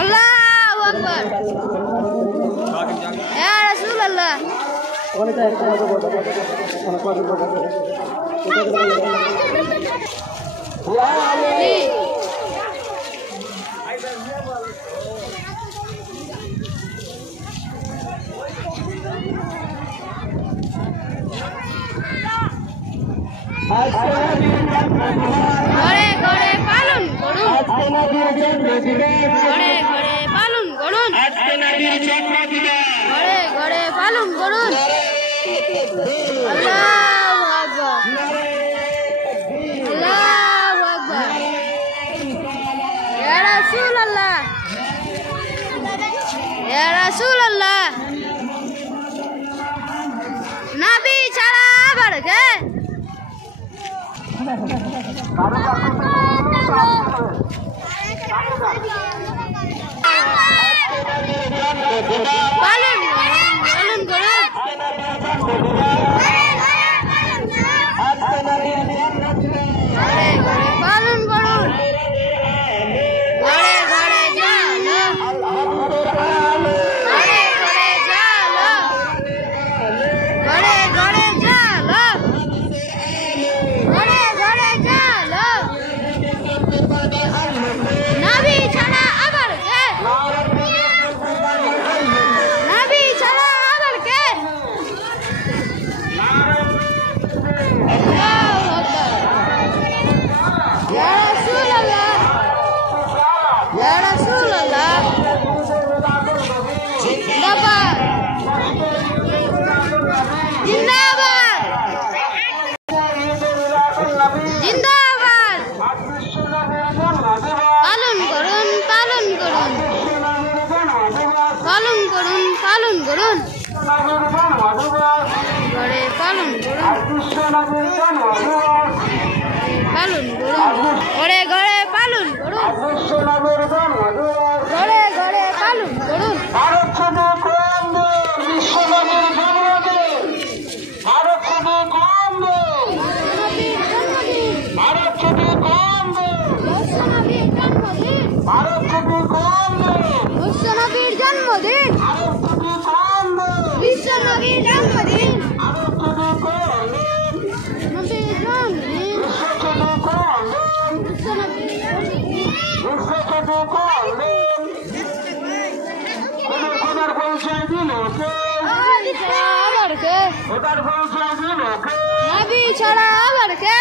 Allahu Akbar. Ya Rasulullah. ঘরে ঘরে পালন করুন, ঘরে ঘরে পালন করুন, ঘরে ঘরে পালন করুন। আল্লাহু আকবার, আল্লাহু আকবার। ইয়া রাসূলুল্লাহ, ইয়া রাসূলুল্লাহ। নবী ছাড়া আবার কে? পালন পালন করুন, ঘরে ঘরে পালন করুন, ঘরে ঘরে জালো, ঘরে ঘরে জালো, ঘরে ঘরে জালো, ঘরে ঘরে জালো। নবী ছাড়া আবার কে? নবী ছাড়া আবার কে? আল্লাহু আকবার। ইয়া রাসূলুল্লাহ, ইয়া রাসূলুল্লাহ। জিন্দাবাদ, জিন্দাবাদ, জিন্দাবাদ। পালন করুন, পালন করুন, পালন করুন, পালন করুন, ঘরে পালন করুন, পালন করুন, ঘরে ঘরে পালন করুন, ঘরে ঘরে পালন করুন। বিশ্বনবীর জন্মদিন, বিশ্বনবীর জন্মদিন, নবীর জন্মদিন, বিশ্বনবীর জন্মদিন। আবার কে? নবী ছাড়া আবার কে?